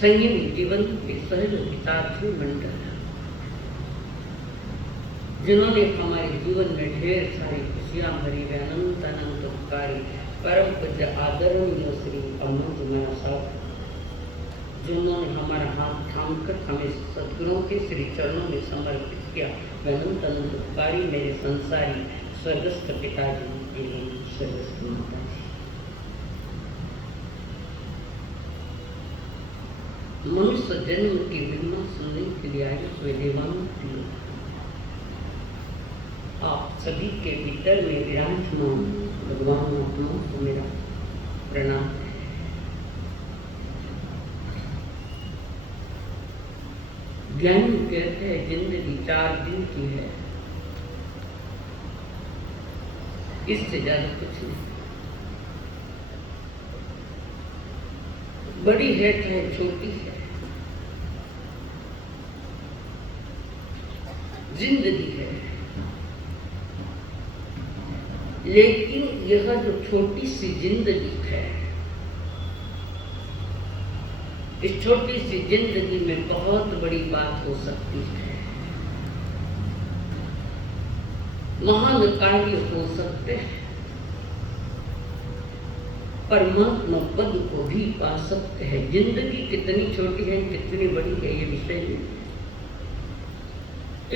संयम जीवन के सहज हितार्थी बनकर जिन्होंने हमारे जीवन में ढेर सारी खुशियां भरी वे अनंत अनंत उपकारी परम पूज्य आदरणीय श्री अमृत साहब, जिन्होंने हमारा हाथ थामकर हमें सद्गुरुओं के श्री चरणों में समर्पित किया, वे अनंत अनंत उपकारी मेरे संसारी स्वर्गस्थ पिताजी के लिए स्वर्गस्थ माता जी। मनुष्य जन्म की महिमा सुनने के लिए आए हुए देवानंद, आप सभी के भीतर में विराजमान भगवान आत्माओं को मेरा प्रणाम। ज्ञानी कहते हैं जिंदगी 4 दिन की है, इससे ज्यादा कुछ नहीं। बड़ी है चाहे छोटी है, जिंदगी है। लेकिन यह जो छोटी सी जिंदगी है, इस छोटी सी जिंदगी में बहुत बड़ी बात हो सकती है, महान कार्य हो सकते हैं, परमात्मा पद को भी पा सकते हैं। जिंदगी कितनी छोटी है कितनी बड़ी है ये विषय नहीं,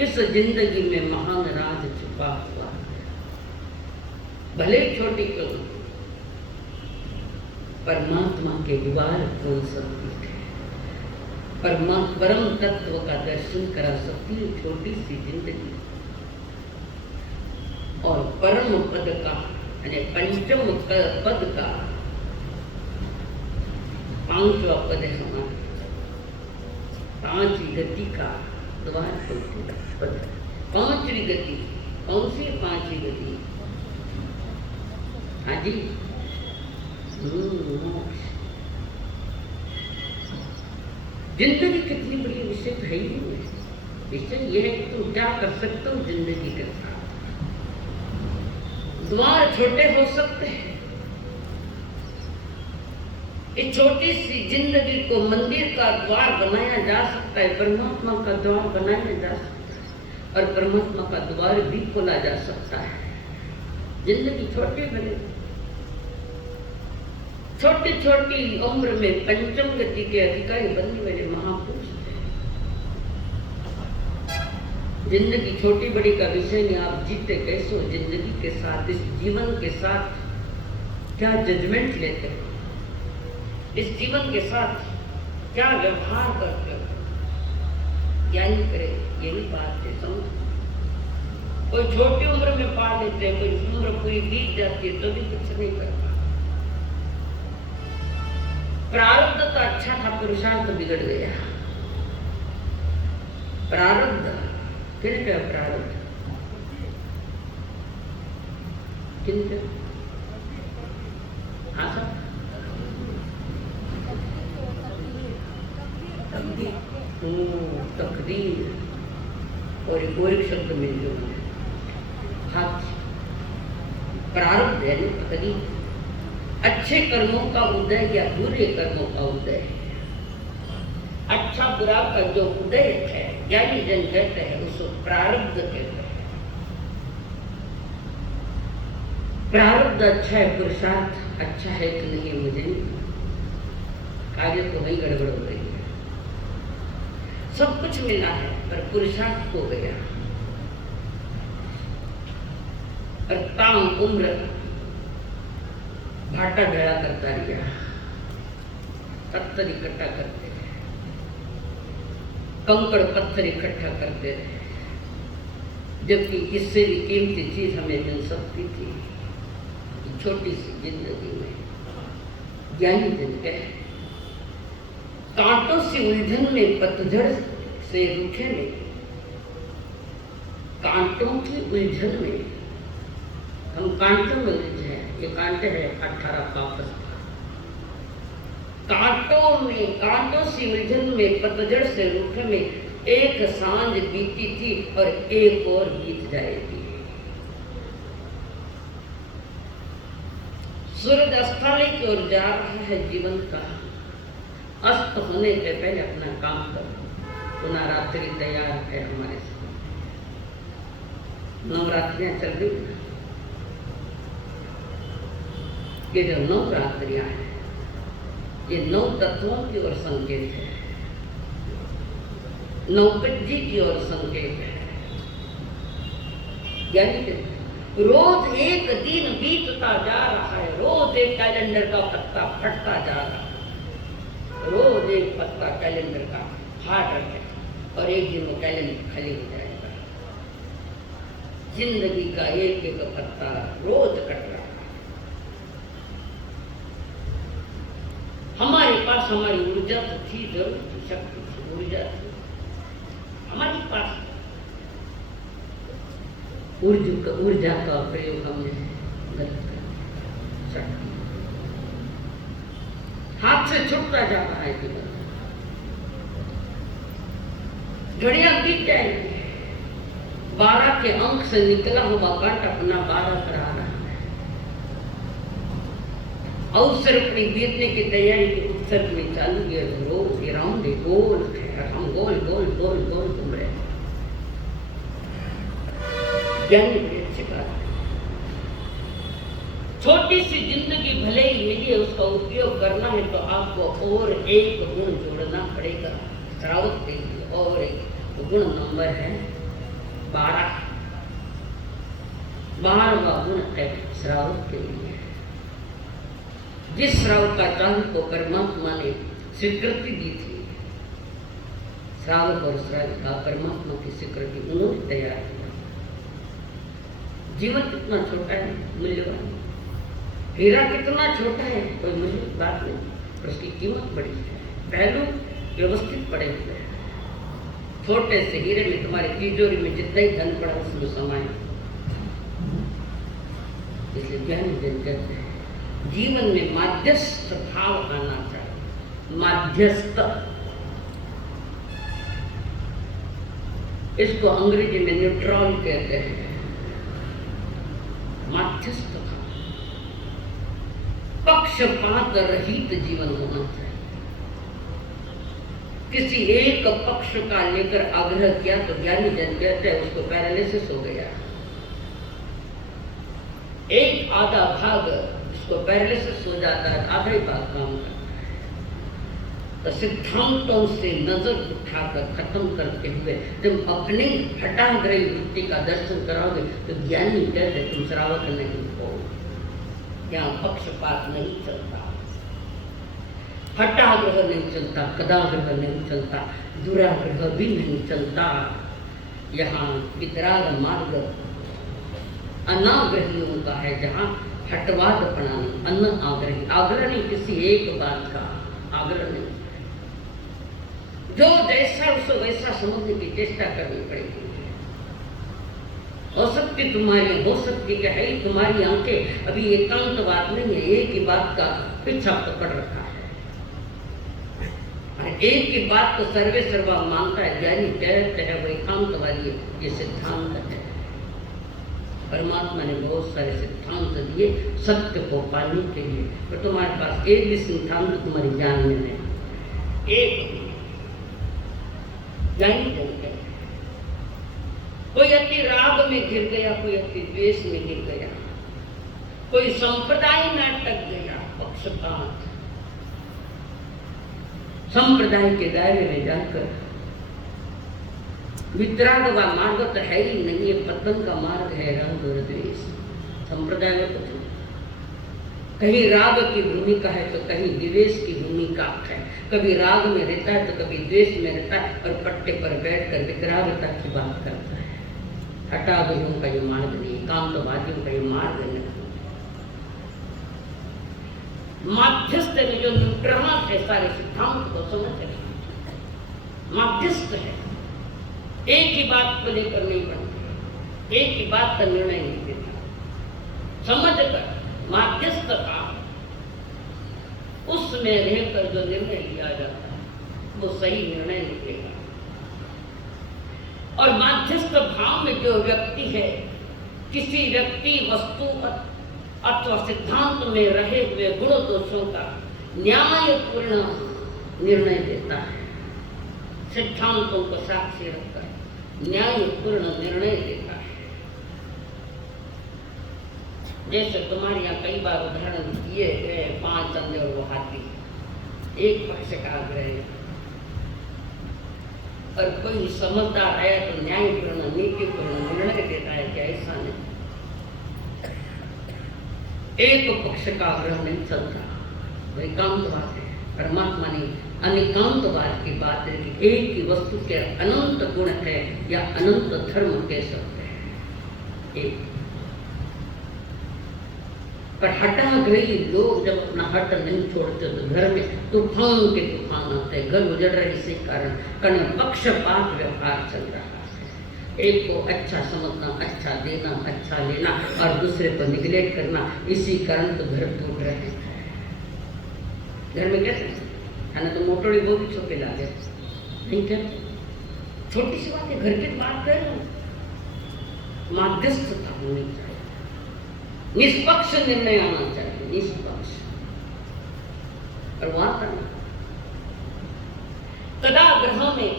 इस जिंदगी में महान राज छुपा हुआ है। भले छोटी क्यों, परमात्मा के द्वार खोल सकती है, परम तत्व का दर्शन करा सकती है छोटी सी जिंदगी। और परम पद का यानी पंचम पद का 5वां पद है हमारा, 5 गति का द्वार खोलते पद। 5वीं गति कौन सी? 5वीं गति हाँ जी, जिंदगी कितनी बड़ी विषय तो है ही नहीं। विषय यह है कि तुम क्या कर सकते हो जिंदगी के साथ। द्वार छोटे हो सकते हैं, इस छोटी सी जिंदगी को मंदिर का द्वार बनाया जा सकता है, परमात्मा का द्वार बनाया जा सकता है। और परमात्मा का द्वार भी खोला जा सकता है। जिंदगी छोटी बने, छोटी छोटी उम्र में पंचम गति के अधिकारी बनने वाले महापुरुष थे। जिंदगी छोटी बड़ी का विषय नहीं, आप जीते कैसे हो जिंदगी के साथ, इस जीवन के साथ क्या जजमेंट लेते हो, इस जीवन के साथ क्या व्यवहार करते हो, ज्ञानी करे यही बात है। समझ, कोई छोटी उम्र में पा लेते हैं, कोई उम्र पूरी बीत जाती है तो भी कुछ नहीं कर पाते। प्रारब्ध तो अच्छा था, पुरुषार्थ बिगड़ गया। प्रारब्ध किन क्या प्रारब्ध किन क्या? हाँ सर, तकदीर और एक और एक शब्द में जो हाथ प्रारब्ध है ना, तकदीर। अच्छे कर्मों का उदय या बुरे कर्मों का उदय, अच्छा बुरा का जो उदय है ज्ञानी जन कहते हैं उसको प्रारब्ध कहते हैं। प्रारब्ध अच्छा है, पुरुषार्थ अच्छा है कि नहीं मुझे नहीं, आगे तो वही गड़बड़ हो रही है। सब कुछ मिला है पर पुरुषार्थ खो गया, और काम उम्र भाटा भेड़ा करता रहा, पत्थर इकट्ठा करते रहे, कंकड़ पत्थर इकट्ठा करते रहे, जबकि इससे भी कीमती चीज हमें मिल सकती थी छोटी सी जिंदगी में। ज्ञानी जन कहे, कांटों से उलझन में पतझड़ से रूठे में, कांटों की उलझन में, हम कांटों में उलझे हैं, ये कांटे हैं 18 वापस। कांटों से उलझन में पतझड़ से रूठे में एक सांझ बीती थी और एक और बीत जाएगी। सूरज अस्थाने की ओर जा रहा है जीवन का, अस्त होने के पहले अपना काम करो। पुनः रात्रि तैयार है हमारे साथ, नवरात्रियां चल रही हैं। ये जो नवरात्रियां हैं ये 9 तत्वों की ओर संकेत है, 9 कज्जी की ओर संकेत है। यानी रोज एक दिन बीतता जा रहा है, रोज एक कैलेंडर का पत्ता फटता जा रहा है, रोज एक पत्ता कैलेंडर का फाट रहे और एक दिन वो कैलेंडर खाली हो जाएगा। जिंदगी का एक एक पत्ता रोज कट रहा है। हमारे पास हमारी ऊर्जा तो थी, जरूर थी, शक्ति थी, ऊर्जा थी हमारे पास। ऊर्जा का प्रयोग हमने गलत कर, हाथ से छूटता जा रहा है जीवन। घड़ियां बीत जाएंगी, 12 के अंक से निकला हुआ कांटा अपना 12 पर आ रहा है। अवसर अपनी बीतने की तैयारी के उत्सर्ग में चालू है। रोज ये राउंड गोल है, हम गोल गोल गोल गोल घूम रहे हैं। ज्ञानी बड़ी अच्छी बात है, छोटी सी जिंदगी भले ही मिली है, उसका उपयोग करना है तो आपको और एक गुण जोड़ना पड़ेगा। श्रावक देखिए, और एक गुण नंबर है 12, 12वां गुण है श्रावक के लिए। जिस श्रावकाचार्य को परमात्मा ने स्वीकृति दी थी, श्रावक और श्राविका परमात्मा की स्वीकृति उन्होंने तैयार किया। जीवन कितना छोटा है, मूल्यवान। हीरा कितना छोटा है, कोई मुश्किल बात नहीं, पर उसकी कीमत बड़ी है। पहलू व्यवस्थित पड़े हुए हैं। छोटे से हीरे में तुम्हारी तिजोरी में जितना ही धन पड़ा उसमें समाये। इसलिए ज्ञानी जन कहते हैं जीवन में माध्यस्थ भाव आना चाहिए। माध्यस्थ, इसको अंग्रेजी में न्यूट्रल कहते हैं। माध्यस्थ भाव, पक्षपात रहित जीवन होना चाहिए। किसी एक पक्ष का लेकर आग्रह किया तो ज्ञानी जन कहते हैं उसको पैरालिसिस हो गया। एक आधा भाग उसको पैरालिसिस हो जाता है, आधा ही भाग काम करता है। तो सिद्धांतों से नजर उठाकर खत्म करते हुए तुम अपनी हटाग्रही वृत्ति का दर्शन कराओगे तो ज्ञानी कहते तुम श्रावक नहीं हो। यहाँ पक्षपात नहीं चलता, हटाग्रह नहीं चलता, कदाग्रह नहीं चलता, दुराग्रह भी नहीं चलता। यहाँ वितराग मार्ग अनाग्रहियों का है, जहाँ हटवाद अपनाने अन्न आग्रही, आग्रह नहीं किसी एक बात का, आग्रह नहीं, जो जैसा उसको वैसा समझने की चेष्टा करनी पड़ेगी। हो सकती तुम्हारी, हो सकती क्या है तुम्हारी आंखें अभी एकांतवाद नहीं है, एक ही बात का पीछा पकड़ रखा है, एक ही बात को सर्वे सर्वा मानता है। ज्ञानी कहते हैं वो एकांतवादी है, ये सिद्धांत है। परमात्मा ने बहुत सारे सिद्धांत दिए सत्य को पाने के लिए, पर तुम्हारे पास एक भी सिद्धांत तुम्हारी जान में नहीं। एक ज्ञानी जन है, कोई अति राग में गिर गया, कोई अति द्वेष में गिर गया, कोई संप्रदाय में अटक गया, पक्षपात, संप्रदाय के दायरे में जाकर वितराग व मार्ग तो है ही नहीं, ये पतन का मार्ग है राग और द्वेष। संप्रदाय में कुछ कहीं राग की भूमिका है तो कहीं द्वेष की भूमिका है, कभी राग में रहता है तो कभी द्वेष में रहता है, और पट्टे पर बैठकर वितरागता की बात करता है। हटाग्रहियों का ये मार्ग नहीं, कांतवादियों का ये मार्ग नहीं। माध्यस्थ में जो न्यूट्रॉन है सारे सिद्धांत को समझ रहे, माध्यस्थ है, एक ही बात को लेकर नहीं बनते, एक ही बात का निर्णय नहीं देता, समझ कर माध्यस्थ का उसमें रहकर जो निर्णय लिया जाता है वो सही निर्णय निकलेगा। और माध्यस्थ भाव में जो व्यक्ति है, किसी व्यक्ति वस्तु अथवा सिद्धांत में रहे हुए गुण दोषों का न्यायपूर्ण निर्णय देता है, सिद्धांतों को साक्षी रखकर न्यायपूर्ण निर्णय देता है। जैसे तुम्हारे यहाँ कई बार उदाहरण दिए गए, 5 अंधे और वो हाथी, एक पक्ष का आग्रह, और कोई समझदार है तो न्यायपूर्ण नीतिपूर्ण निर्णय देता है कि ऐसा नहीं। एक पक्ष का आग्रह नहीं चलता, वो एकांतवाद है। परमात्मा ने अनेकांतवाद की बात है कि एक ही वस्तु के अनंत गुण है या अनंत धर्म कह सकते हैं एक। पर हटाग्रही लोग जब अपना हट नहीं छोड़ते तो घर में तूफान के तूफान आते हैं, घर उजड़ रहे, इसी कारण पक्षपात व्यवहार चल रहा है। एक को अच्छा समझना, अच्छा देना, अच्छा लेना, और दूसरे को निगलेक्ट करना, इसी कारण तो घर टूट रहे हैं। घर में कैसे है ना, तो मोटोड़ी वो भी छोटे ला गए नहीं कहते, छोटी सी बात है, घर की बात कर रहा हूँ। माध्यस्थता होनी चाहिए, निष्पक्ष निर्णय आना चाहिए, निष्पक्ष, और वहां करना। तदाग्रह में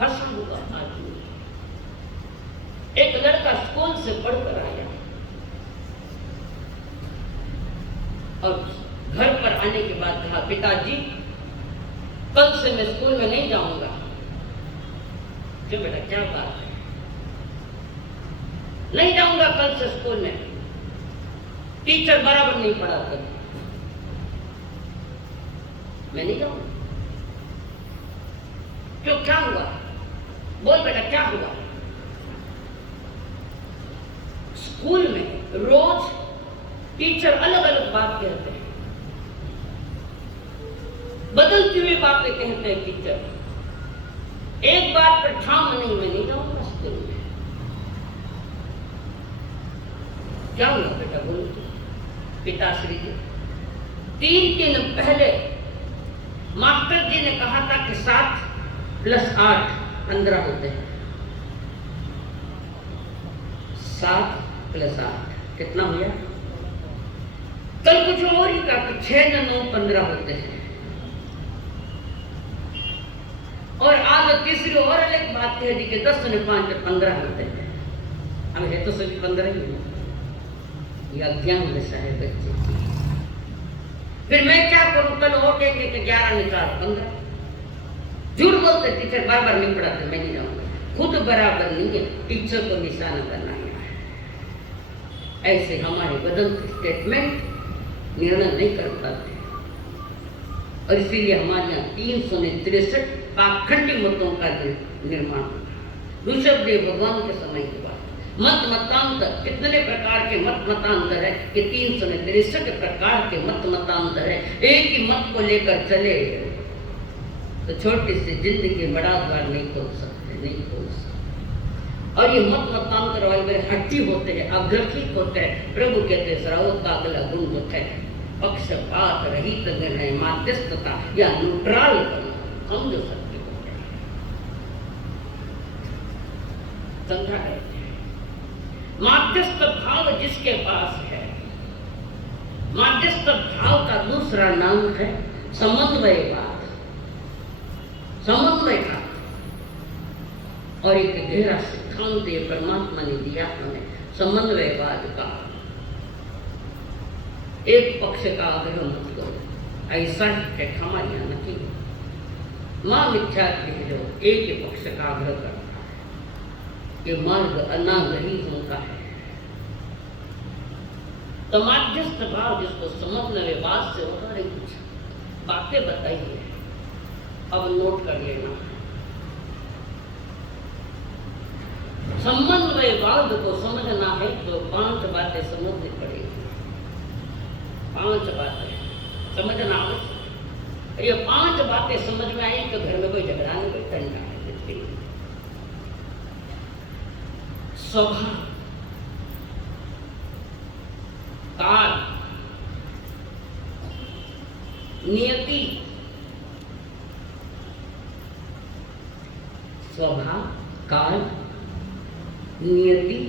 फंसा हुआ आदमी, एक लड़का स्कूल से पढ़कर आया और घर पर आने के बाद कहा, पिताजी कल से मैं स्कूल में नहीं जाऊंगा। क्यों बेटा, क्या बात है? नहीं जाऊंगा कल से स्कूल में, टीचर बराबर नहीं पढ़ाते, मैं नहीं जाऊंगा। क्यों, क्या हुआ? बोल बेटा, क्या हुआ? स्कूल में रोज टीचर अलग अलग बात कहते हैं, बदलती हुई बातें कहते हैं टीचर। एक बात पर ठाम नहीं, मैं नहीं जाऊंगा स्कूल में। क्या हुआ बेटा, बोलो। पिताश्री जी, 3 दिन पहले मास्टर जी ने कहा था कि 7 + 8 15 होते हैं। 7 + 8 कितना हुआ? कल कुछ और ही कहा कि 6 × 9 15 होते हैं। तो तीसरी और अलग बात है जी कि 10 ने 5 15 होते हैं। अब है तो सभी 15 ही है। ये अज्ञान दशा है बच्चे की। फिर मैं क्या करूं? कल और कहेंगे कि 11 निकाल 15। झूठ बोलते टीचर, बार बार नहीं पढ़ाते, मैं नहीं जाऊंगा। खुद बराबर नहीं है, टीचर को निशाना बनाना है। ऐसे हमारे बदलते स्टेटमेंट निर्णय नहीं कर पाते और इसीलिए हमारे यहाँ 363 पाखंडी मतों का निर्माण हुआ। ऋषभदेव भगवान के समय के बाद मत मतांतर, कितने प्रकार के मत मतांतर है कि 363 प्रकार के मत मतांतर है। एक ही मत को लेकर चले तो छोटी सी जिंदगी बड़ा द्वार नहीं खोल सकते, नहीं खोल सकते। और ये मत मतांतर वाले मेरे हट्टी होते हैं, अग्रहित होते हैं। प्रभु कहते हैं श्रावक का अगला गुण होता है पक्षपात रहित निर्णय, मध्यस्थता या न्यूट्रल करना, हम जो सत्य होते हैं समझा है। मध्यस्थ भाव जिसके पास है, मध्यस्थ भाव का दूसरा नाम है समन्वयवाद, समन्वय का। और एक गहरा सिद्धांत ये परमात्मा ने दिया हमें समन्वयवाद का। एक पक्ष का आग्रह मत करो, ऐसा है हमारे यहाँ नहीं। मां मिथ्या जो एक ही पक्ष का आग्रह करता है, ये मार्ग अनाग्रही होता है। तो मध्यस्थ भाव जिसको समन्वयवाद से होता है, कुछ बातें बताइए, अब नोट कर लेना। समन्वयवाद को समझना है तो 5 बातें समझनी पड़ेगी। 5 बातें समझना आवश्यक। ये 5 बातें समझ में आई तो घर में कोई झगड़ा नहीं, कोई टंटा नहीं। स्वभाव, काल, नियति, स्वभाव, काल, नियति,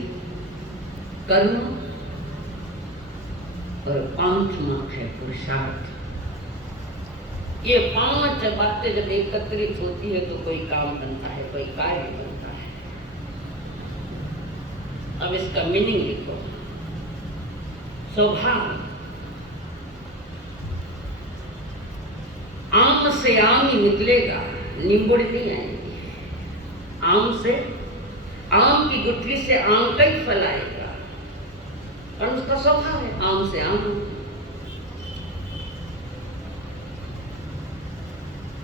कर्म और 5वां है पुरुषार्थ। ये 5 बातें जब एकत्रित होती है तो कोई काम बनता है, कोई कार्य बनता है। अब इसका मीनिंग लिखो। स्वभाव, आम से आम ही निकलेगा, निम्बुड़ नहीं आएगी। आम से, आम की गुठली से आम का ही फल आएगा, और उसका स्वभाव है आम से आम।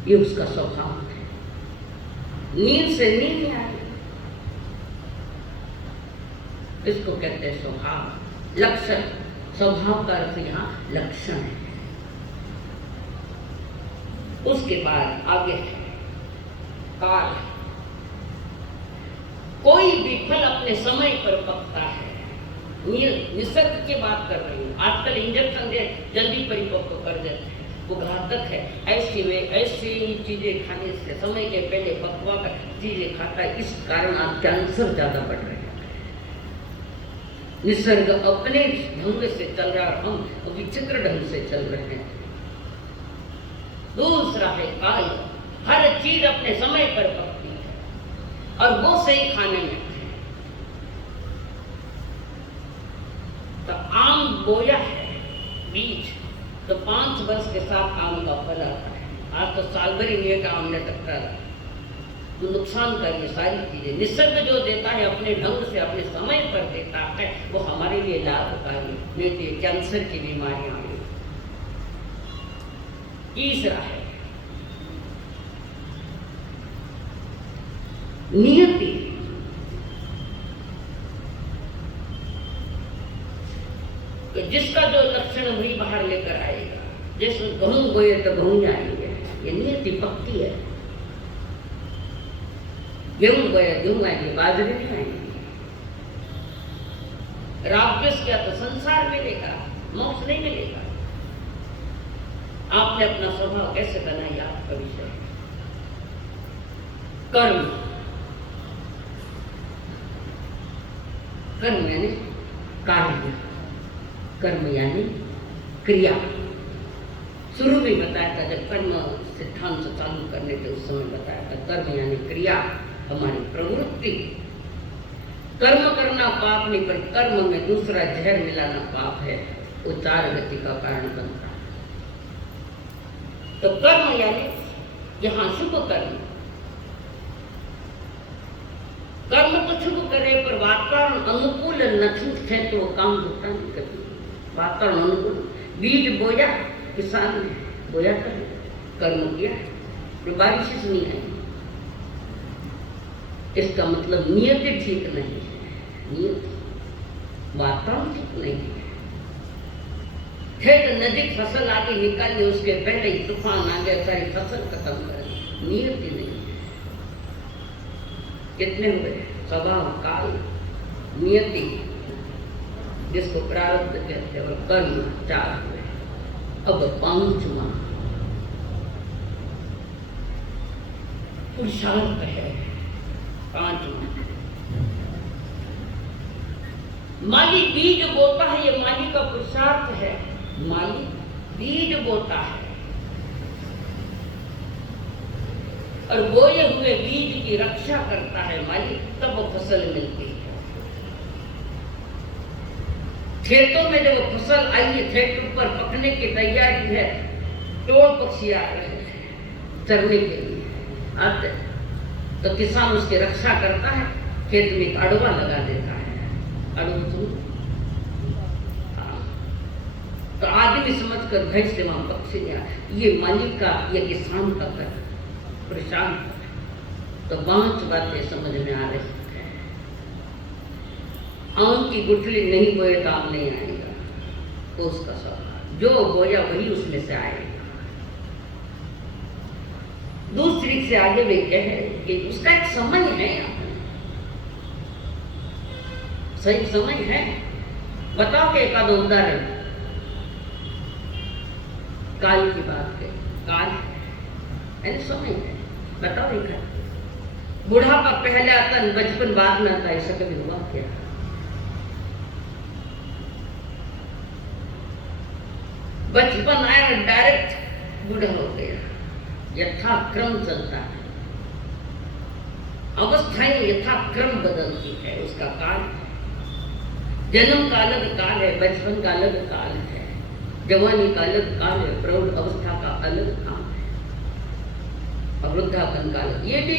ये उसका स्वभाव है। नींद से नींद आएगी, इसको कहते हैं स्वभाव। लक्षण, स्वभाव का अर्थ यहाँ लक्षण है। उसके बाद आगे है काल। कोई भी फल अपने समय पर पकता है। निसर्ग की बात कर रही हूँ। आजकल इंजेक्शन दे जल्दी परिपक्व कर देते हैं, वो घातक है। ऐसी चीजें खाने से समय के पहले पकवा कर चीजें खाता है, इस कारण आज कैंसर ज्यादा बढ़ रहे हैं। निसर्ग अपने ढंग से चल रहा है, हम विचित्र ढंग से चल रहे हैं। दूसरा है काल। हर चीज अपने समय पर पकती है और वो सही खाने में है। तो आम बोया है बीज, तो 5 वर्ष के साथ आम का फल आता है। आज तो साल भर ही नहीं का आम ने तकता, तो नुकसान कर ये सारी चीजें। निसर्ग जो देता है अपने ढंग से, अपने समय पर देता है, वो हमारे लिए लाभकारी, नहीं तो कैंसर की बीमारियां आई। तीसरा है नियति। तो जिसका जो लक्षण वही बाहर लेकर आएगा। जैसे गेहूं बोए तो गेहूं आएंगे, ये नियति पक्की है। गेहूं बोया गेहूं आएंगे, बाजरे नहीं आएंगे। राक्षस क्या तो संसार मिलेगा, मोक्ष नहीं मिलेगा। आपने अपना स्वभाव कैसे बनाया, आपका विषय। कर्म, कर्म यानी कार्य, कर्म यानी क्रिया। शुरू में बताया था, जब कर्म सिद्धांत से चालू करने के उस समय बताया था, कर्म यानी क्रिया, हमारी प्रवृत्ति। कर्म करना पाप नहीं, पर कर्म में दूसरा जहर मिलाना पाप है, वो 4 गति का कारण बनता है। तो कर्म यानी यहाँ शुभ कर्म, कर्म तो शुभ करे, पर वातावरण अनुकूल न थे तो काम भुगतान नहीं करती। वातावरण अनुकूल, बीज बोया, किसान ने बोया, कर्म किया, तो बारिश नहीं आई, इसका मतलब नियति ठीक नहीं है, नियति, वातावरण ठीक नहीं है। खेत नजदीक फसल आगे निकाली, उसके पहले ही तूफान आ गया, सारी फसल खत्म कर, नियति नहीं है। कितने हुए? स्वभाव, काल, नियति, जिसको प्रारब्ध कहते हैं, और कर्म 4 हुए। अब 5वां पुरुषार्थ है। 5वां, माली बीज बोता है, ये माली का पुरुषार्थ है। माली बीज बोता है और बोए हुए बीज की रक्षा करता है माली, तब वो फसल मिलती है। खेतों में जब फसल आई है, खेत पर पकने की तैयारी है, टोल पक्षी आ रहे हैं चरने के लिए आते, तो किसान उसकी रक्षा करता है, खेत में एक अड़वा लगा देता है। अड़वा तो आदमी समझकर भैंस से वहां पक्षी गया, ये मालिक का, ये किसान का कर प्रशांत। तो 5 बातें समझ में आ रही है। आम की गुठली नहीं बोए तो आम नहीं आएगा, तो उसका सवाल, जो बोया वही उसमें से आएगा। दूसरी से आगे वे कहे कि उसका एक समय है, सही समय है। बताओ कि एक आध उदाहरण काल की बात है, काल है, समय है, बताओ एक है। बुढ़ापा पहले आता, बचपन बाद में आता, ऐसा कभी हुआ क्या? बचपन आया डायरेक्ट बूढ़ा हो गया, यथाक्रम चलता है, अवस्थाएं यथाक्रम बदलती है, उसका काल। जन्म का अलग काल है, बचपन का अलग काल है, जवानी का अलग काल है, प्रौढ़ अवस्था का अलग काल है, वृद्धापन का अलग। ये भी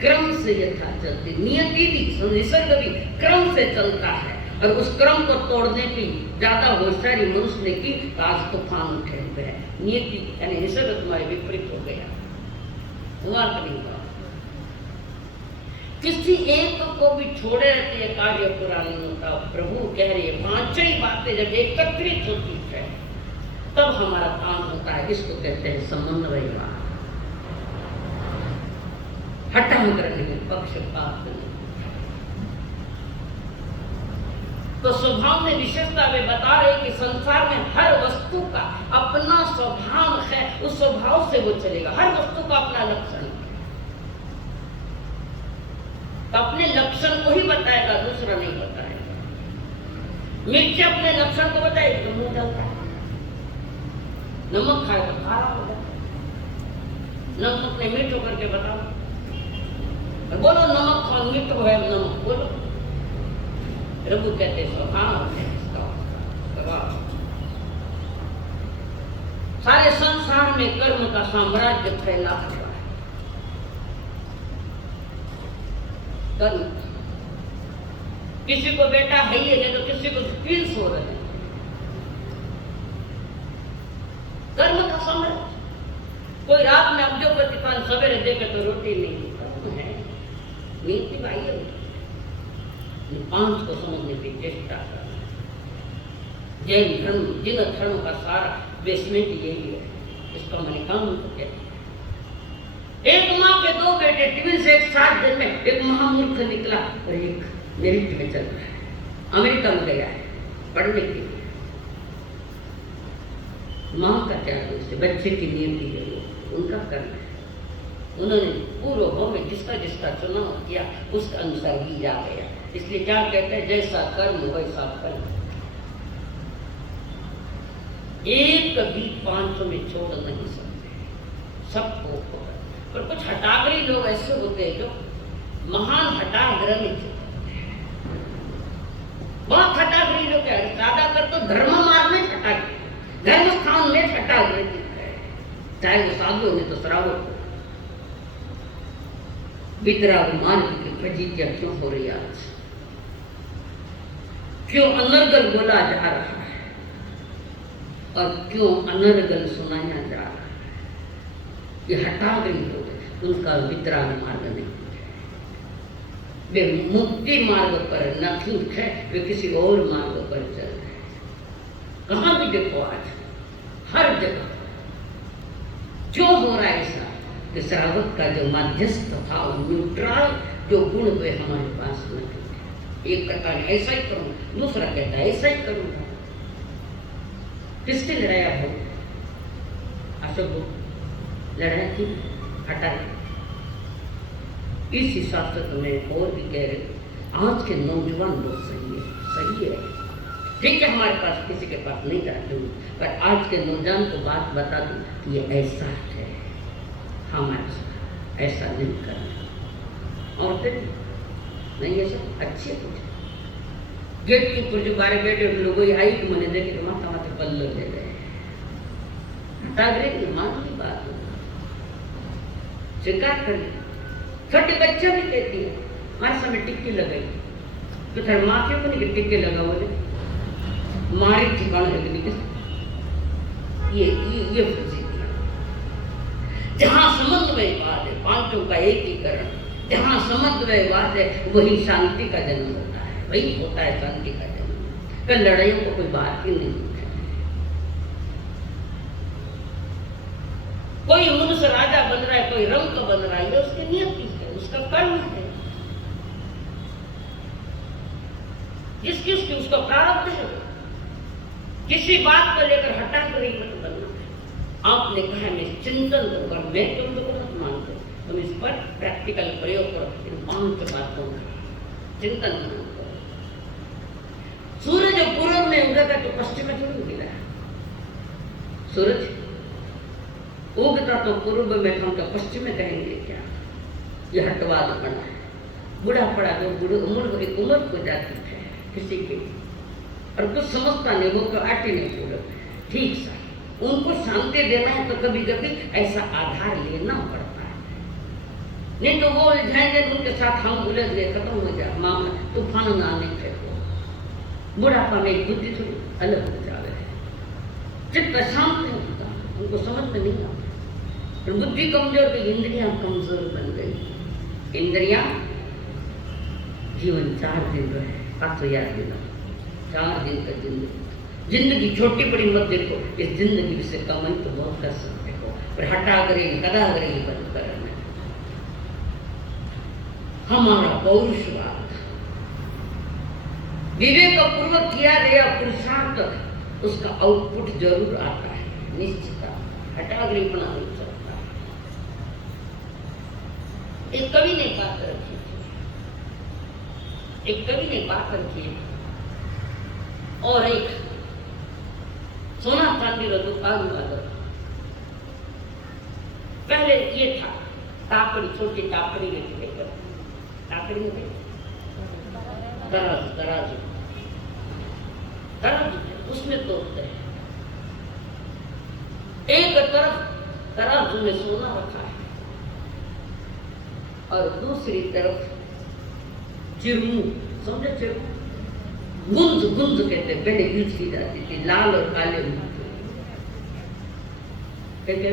क्रम से यथा चलती, नियति भी, निसर्ग भी क्रम से चलता है, और उस क्रम को तोड़ने की ज्यादा होशियारी मनुष्य ने की, आज तूफान उठे हुए हैं। नियति यानी निसर्ग तुम्हारे विपरीत हो गया, हुआ कभी हुआ। किसी एक को भी छोड़े रहते हैं, कार्य पूरा नहीं होता। प्रभु कह रहे हैं 5 ही बातें जब एकत्रित होती है तब हमारा काम होता है। इसको कहते हैं समन्वयवाद, हठांतर नहीं, पक्षपात नहीं। तो स्वभाव में विशेषता वे बता रहे कि संसार में हर वस्तु का अपना स्वभाव है, उस स्वभाव से वो चलेगा। हर वस्तु का अपना लक्षण है, तो अपने लक्षण को ही बताएगा, दूसरा नहीं बताएगा। मिर्च अपने लक्षण को बताएगी तो मुंह जलता है, नमक खाए तो खारा हो जाता है। नमक ने मीठ होकर के बताओ, बोलो नमक खाओ, मीठ हो है नमक, बोलो। प्रभु कहते स्वभाव है इसका स्वभाव। सारे संसार में कर्म का साम्राज्य फैला हुआ है। कर्म, किसी को बेटा है ही नहीं, तो किसी को ट्विंस हो रहे हैं। कर्म का साम्राज्य। कोई रात में अब जो प्रतिफल सवेरे देखे तो रोटी नहीं, कर्म है, नीति भाई है। 5 को समझने की चेष्टा करना। जैन धर्म, जिन धर्म का सारा बेसमेंट यही है, इसका मैंने काम तो कहते हैं। एक माँ के 2 बेटे ट्विंस एक साथ दिन में, एक महामूर्ख निकला और एक मेरिट में चल रहा है, अमेरिका में गया है पढ़ने के लिए। माँ का क्या दोष है, बच्चे की नियति है, वो उनका कर्म है। उन्होंने पूर्व भाव में जिसका जिसका चुनाव किया उसका अनुसार ही जा गया। इसलिए क्या कहते हैं, जैसा कर्म वैसा कर्म। एक भी 500 में छोड़ नहीं सकते, सबको होगा। पर कुछ हठागरी लोग ऐसे होते हैं जो महान हठाग्रह में चलते हैं। बहुत हठागरी लोग क्या ज्यादातर तो धर्म मार्ग में हठाग्रह, धर्म स्थान में हठाग्रह है, चाहे वो साधु हो तो श्रावक हो। वितराग मार्ग की फजीतियां क्यों हो रही आज, क्यों अनर्गल बोला जा रहा है और क्यों अनर्गल सुनाया जा रहा है? ये हठाग्री लोग हैं, उनका वितराग मार्ग नहीं है, वे मुक्ति मार्ग पर न ठीक है, वे किसी और मार्ग पर चल रहे हैं। कहाँ भी देखो आज हर जगह क्यों हो रहा है ऐसा कि श्रावक का जो मध्यस्थ भाव, न्यूट्रल जो गुण वे हमारे पास नहीं है। एक कहता है ऐसा ही करूँ, दूसरा कहता है ऐसा ही करूँगा। किसकी लड़ाई हो? अशोक लड़ाई की हटा। इस हिसाब से तुम्हें और भी कह रहे आज के नौजवान लोग सही है, ठीक है हमारे पास किसी के पास नहीं जाते, पर आज के नौजवान को बात बता दूं कि ये ऐसा है, हमारे साथ ऐसा नहीं करना। और फिर नहीं ऐसा अच्छे कुछ गेट के ऊपर जो बारे बैठे लोग आई कि मैंने देखे तो माथा माथे पल्ले ले गए। हटाग्रे की मामूली बात हो, स्वीकार कर ली। छोटे बच्चा भी कहती है हमारे समय टिक्की लगाई तो फिर माफियों को नहीं टिक्के लगा बोले मारे ठिकाना है। ये जहां समन्वयवाद है, पांचों का एकीकरण, जहां समन्वयवाद है वही शांति का जन्म होता है, वही होता है शांति का जन्म। कल लड़ाइयों को कोई बात ही नहीं है। कोई मनुष्य राजा बन रहा है, कोई रंग बन रहा है, ये उसकी नियति है, उसका कर्म है, जिसकी उसकी उसका प्रारब्ध है। किसी बात को लेकर हटा कर ही मत बनना। आपने कहा मैं चिंतन करूंगा, मैं तुम लोग मत मानते, तुम इस पर प्रैक्टिकल प्रयोग करो। इन 5 बातों का चिंतन करो। सूरज पूर्व में उगेगा तो पश्चिम में थोड़ी उगेगा। सूरज उगता तो पूर्व में, हम तो पश्चिम में कहेंगे क्या? यह हटवाद बना है। बूढ़ा पड़ा तो उम्र एक उम्र को जाती है किसी की, और कुछ समझता नहीं, वो तो आटे नहीं पूरा ठीक सा। उनको शांति देना है तो कभी कभी ऐसा आधार लेना पड़ता है, नहीं तो वो उलझाएंगे, उनके साथ हम उलझ गए, खत्म हो जाए मामला, तूफान ना आने फेंको। बुढ़ापा में एक बुद्धि थोड़ी अलग हो जावे है, चित्त शांत नहीं होता, उनको समझ में नहीं आता। बुद्धि कमजोर गई, इंद्रियां कमजोर बन गई। इंद्रियां जीवन 4 दिन रहे, 5,000 दिन, 4 दिन का जिंदगी छोटी बड़ी मत देखो, इस जिंदगी से कमाई तो बहुत कर सकते हो, पर हटा करें कदा करें बंद करना। हमारा पौरुषवाद विवेक पूर्वक किया गया पुरुषार्थ, उसका आउटपुट जरूर आता है, निश्चित हटाग्री बना नहीं सकता। एक कवि ने बात रखी थी, एक कवि ने बात रखी है, और एक सोना चांदी का दुकान वाला। पहले ये था टापड़ी, छोटी टापड़ी लेकर, टापड़ी में तराजू तराजू तराजू उसमें तोड़ते हैं। एक तरफ तराजू में सोना रखा है और दूसरी तरफ चिरमू, समझे चिरमू, गुंज गुंज कहते, पहले यूज की जाती थी, लाल और काले कहते,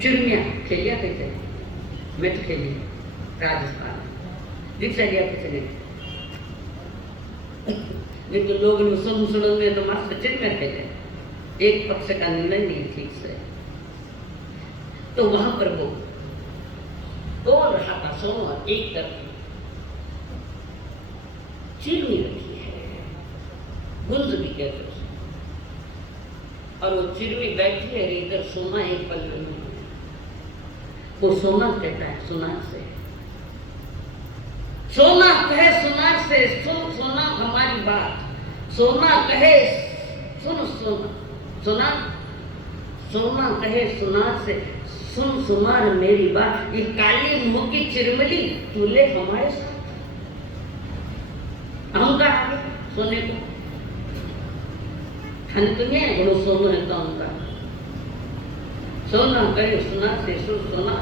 चिरमिया खेलिया कहते, मैं तो खेली राजस्थान दीक्षा लिया के चले, नहीं तो लोग सुन में तो मस्त चिरमिया कहते, एक पक्ष का निर्णय नहीं ठीक से। तो वहां पर वो तोड़ रहा था सोना, एक तरफ चिरमी रखी है, गुंज भी कहते हैं, और वो चिरमी बैठी है, इधर सोना एक पल्ले में, वो सोना कहता है सुनार से, सोना कहे सुनार से, सुन सोना हमारी बात, सोना कहे सुन सोना, सुना, सोना कहे सुना से सुन सुमार मेरी बात, ये काली मुंह की चिरमली तू ले हमारे साथ। अहंकार आ गया सोने को, खाने तो नहीं है बड़ो सोनो है तो अहंकार। सोना कहे सुना से सुन सुना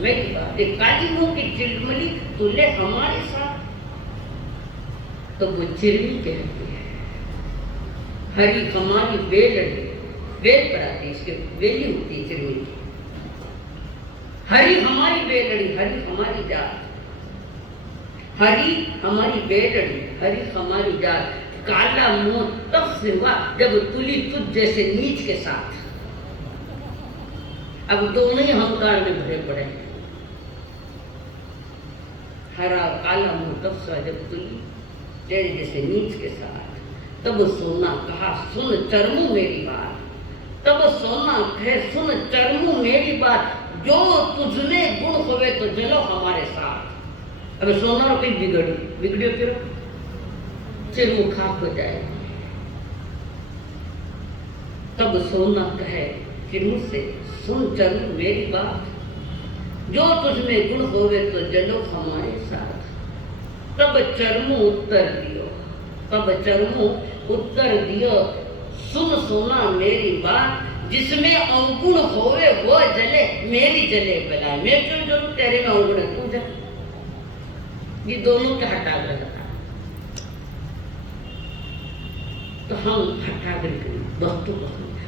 मेरी बात, ये काली मुंह की चिरमली तू ले हमारे साथ। तो वो चिरमी कहती है, हरी हमारी बेलड़ी, बेल पर आती है, इसके बेली होती है चिरमी की। हरी हमारी बेलड़ी, हरी हमारी जात, हरी हमारी बेलड़ी, हरी हमारी जात। काला मुंह तब से हुआ जब तुली तुझ जैसे नीच के साथ। अब दोनों ही अहंकार में भरे पड़े। हरा काला मुंह तब से जब तुली तेरे जैसे नीच के साथ। तब सोना कहा सुन चरमू मेरी बात, तब सोना कहे सुन चरमू मेरी बात, जो तुझमें गुण होवे तो चलो हमारे साथ। अब सोना कहीं बिगड़ियो फिर चिरमू खाक हो जाए। तब सोना कहे चिरमू से सुन चरमू मेरी बात, जो तुझमें गुण होवे तो चलो हमारे साथ। तब चरमू उत्तर दियो, तब चरमू उत्तर दियो, सुन सोना मेरी बात, जिसमें अवगुण होवे वो जले, मेरी जले बलाए। मैं क्यों जरूर, तेरे में अवगुण है तू जल। ये दोनों के हटाग्रह था। तो हम हटाग्रह वस्तु को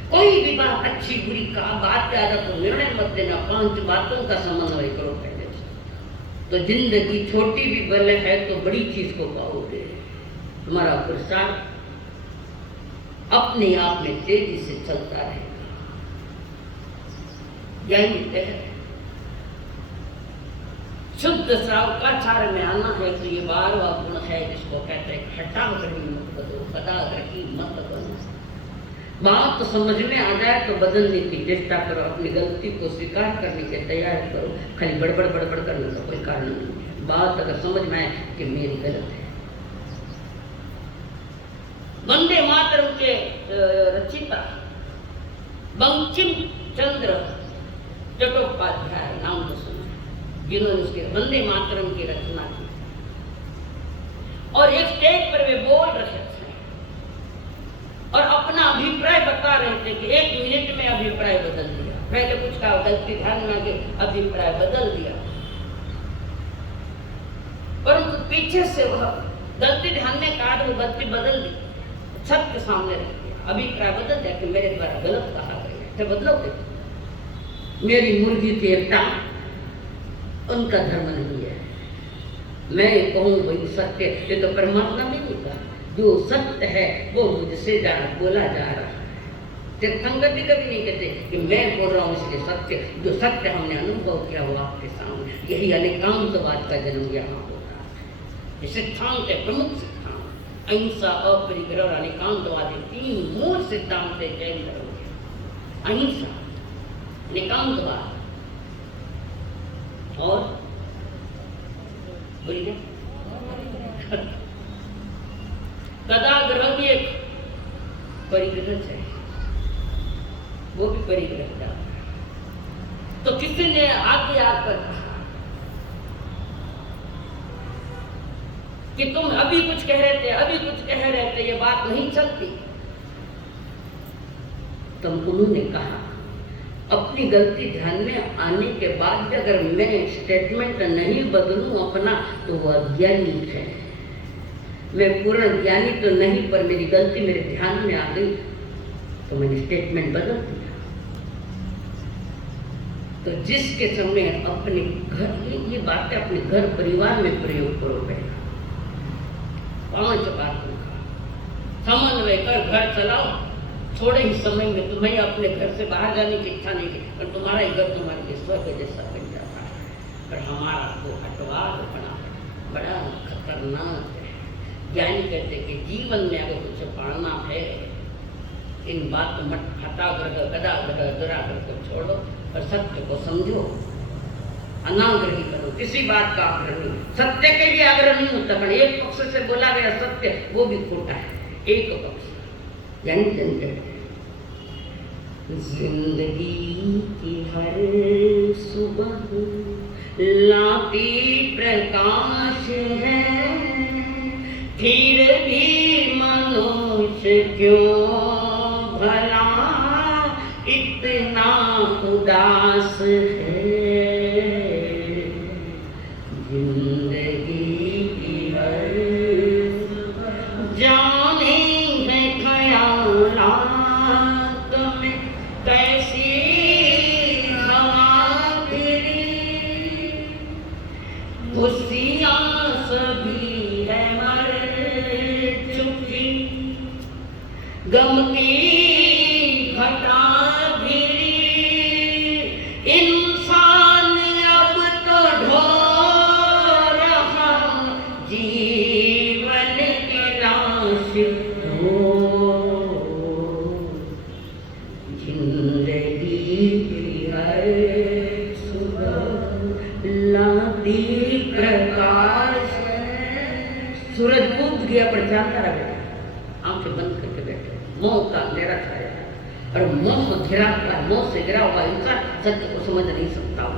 कोई भी बात अच्छी बुरी का बात ज्यादा तो निर्णय मत देना, 5 बातों का समन्वय करो पहले से। तो जिंदगी छोटी भी भले है तो बड़ी चीज को पाओगे। हमारा पुरुषार्थ अपने आप में तेजी से चलता रहेगा। यही है शुद्ध श्रावकाचार्य में आना है। तो ये 12वां गुण है जिसको कहते हैं हटाग्रही मत बनो, पदाग्रही मत बनो। बात तो समझ में आ जाए तो बदलने की चेष्टा करो, अपनी गलती को स्वीकार करने की तैयारी करो। खाली बड़बड़ बड़बड़ करने का कोई कारण नहीं है। बात अगर समझ में आए कि मेरी गलत है। वंदे मातरम के रचिता बंकिम चंद्र चट्टोपाध्याय नाम तो सुना, जिन्होंने उसके वंदे मातरम की रचना की। और एक स्टेज पर वे बोल रहे थे और अपना अभिप्राय बता रहे थे कि 1 मिनट में अभिप्राय बदल दिया। पहले कुछ का गलती ध्यान में आके अभिप्राय बदल दिया, परंतु पीछे से वह गलती ध्यान में कहा, वो गलती बदल दी, सबके सामने रख दिया, अभिप्राय बदल दिया कि मेरे द्वारा गलत कहा गया है। बदलोगे? मेरी मुर्गी थी एक टांग, उनका धर्म नहीं है। मैं कहूँ वही सत्य, ये तो परमात्मा ने नहीं कहा। जो सत्य है वो मुझसे बोला जा रहा है। तीर्थंकर भी कभी नहीं कहते कि मैं बोल रहा हूँ इसलिए सत्य। जो सत्य हमने अनुभव किया वो आपके सामने, यही अनेकांतवाद का जन्म यहाँ होता है। ये सिद्धांत है, प्रमुख सिद्धांत। अहिंसा, अपरिग्रह और अनेकांतवादी 3 मूल सिद्धांत है जैन धर्म के। अहिंसा, अनेकांतवाद और बोलिए कदाग्रह भी एक परिग्रह है, वो भी परिग्रह था। तो किसी ने आगे आकर कहा कि तुम अभी कुछ कह रहे थे, अभी कुछ कह रहे थे, ये बात नहीं चलती। तब उन्होंने कहा अपनी गलती ध्यान में आने के बाद भी अगर मैं स्टेटमेंट नहीं बदलूं अपना तो वो अज्ञानी है। मैं पूर्ण ज्ञानी तो नहीं, पर मेरी गलती मेरे ध्यान में आ गई तो मैंने स्टेटमेंट बदल दिया। तो जिसके समय अपने घर, ये बातें अपने घर परिवार में प्रयोग करो। पहला 5 बातों का समन्वय कर घर चलाओ। थोड़े ही समय में तुम्हें अपने घर से बाहर जाने की इच्छा नहीं थी, पर तुम्हारा ही घर तुम्हारे लिए स्वर्ग जैसा बन जाता है। पर हमारा वो हटवाद बड़ा खतरनाक है। ज्ञानी कहते कि जीवन में अगर कुछ पाना है, इन बात मत हटाग्रह, गदाग्रह, दुराग्रह को छोड़ो और सत्य को समझो। अनाग्रही करो, किसी बात का आग्रह नहीं। सत्य के लिए आग्रह नहीं होता, पर एक पक्ष से बोला गया सत्य वो भी खोटा है। एक पक्ष यानी जिंदगी की हर सुबह लाती प्रकाश है, फिर भी मनुष्य क्यों भला इतना उदास है। जिंदगी की हर जाने है ख्यालात में कैसी हवा फिरी, खुशियाँ सभी है मर चुकी, गम की घटा भिड़ी, इंसान अब तो ढो रहा जीवन की लाश हो। जिंदगी की हर सुबह लाती प्रकाश। सूरज कूद गया पर जाता रह गया, आंखें बंद करके बैठे, मोह का अंधेरा छाया और मोह घिरा हुआ, मोह से घिरा हुआ इंसान सत्य को समझ नहीं सकता। वो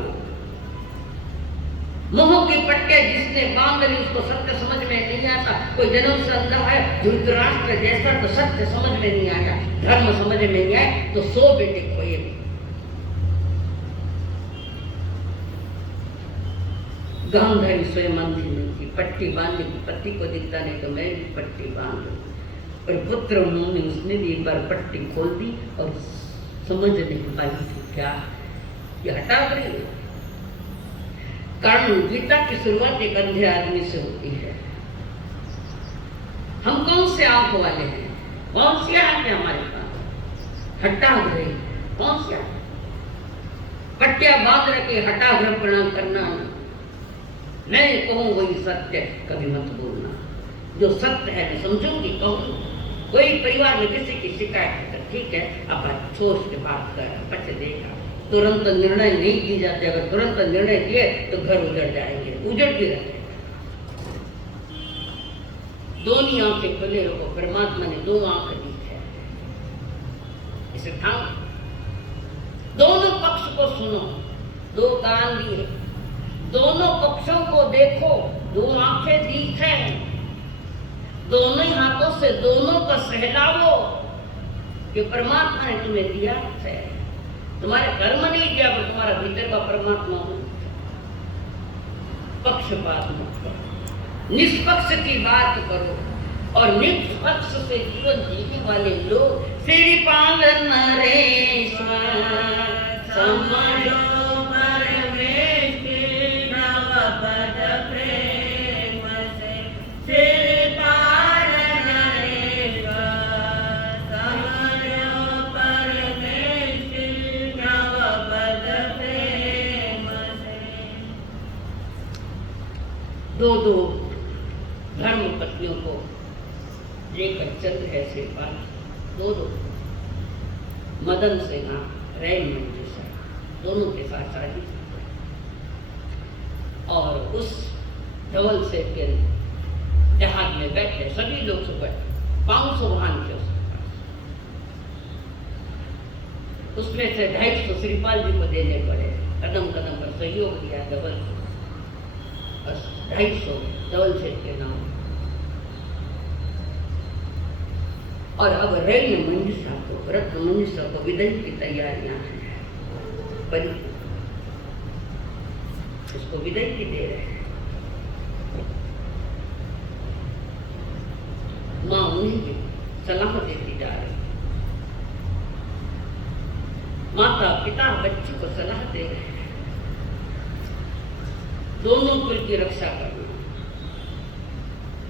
मोह की पट्टियां जिसने बांध ली उसको सत्य समझ में नहीं आता। कोई जन्म से अंधा है धृतराष्ट्र जैसा तो सत्य समझ में नहीं आया, धर्म समझ में नहीं आए तो 100 बेटे खोए भी। गांधारी स्वयं अंधी नहीं थी, पट्टी बांधने की, पति को दिखता नहीं तो मैं भी पट्टी बांध लूं। और पुत्र उन्होंने उसने भी एक बार पट्टी खोल दी और समझ नहीं पाई थी क्या ये हटा रही है। कारण गीता की शुरुआत एक अंधे आदमी से होती है। हम कौन से आंख वाले हैं, कौन सी आंख है हमारे पास, हटा रही कौन सी आंख, पट्टियां बांध रखे हटा प्रणाम करना। मैं कहूँ वही सत्य, कभी मत बोलना। जो सत्य है मैं समझूंगी कहूँ। कोई परिवार में किसी की शिकायत है, ठीक है अब सोच के बात कर, बच्चे देगा। तुरंत निर्णय नहीं की जाते, अगर तुरंत निर्णय दिए तो घर उजड़ जाएंगे, उजड़ भी रहते। दोनों आंखें खुले रखो, परमात्मा ने 2 आंख दी है, इसे थाम। दोनों पक्ष को सुनो, 2 कान दिए, दोनों पक्षों को देखो, 2 आंखें दी है, दोनों ही हाथों से दोनों को सहलाओ कि परमात्मा ने तुम्हें दिया है। तुम्हारे कर्म नहीं किया पर तुम्हारा भीतर का परमात्मा हो। पक्षपात मत करो, निष्पक्ष की बात करो और निष्पक्ष से जीवन जीने वाले लोग श्रीपाल नरेश समयो परमेश नव पद प्रेम से श्रीपाल नरेश समयो परमेश नव पद प्रेम से। 2 धर्म पत्नियों को लेकर चल रहे श्रीपाल, 2 मदन सिंह रैन मंजूषा दोनों के साथ शादी। और उस धवल से के जहाज में बैठे सभी लोग सुबह 500 वाहन थे उसके पास, उसमें से 250 श्रीपाल जी को देने पड़े। कदम कदम पर सहयोग दिया धवल को, 250 धवल सेठ के नाम। और अब रैन मंजूषा को, रत्न मंजूषा को विदाई की तैयारियां हैं, उसको विदाई की दे रहे हैं। माँ उन्हें भी सलाह देती जा रही, माता पिता बच्चे को सलाह दे रहे हैं, दोनों कुल की रक्षा करना,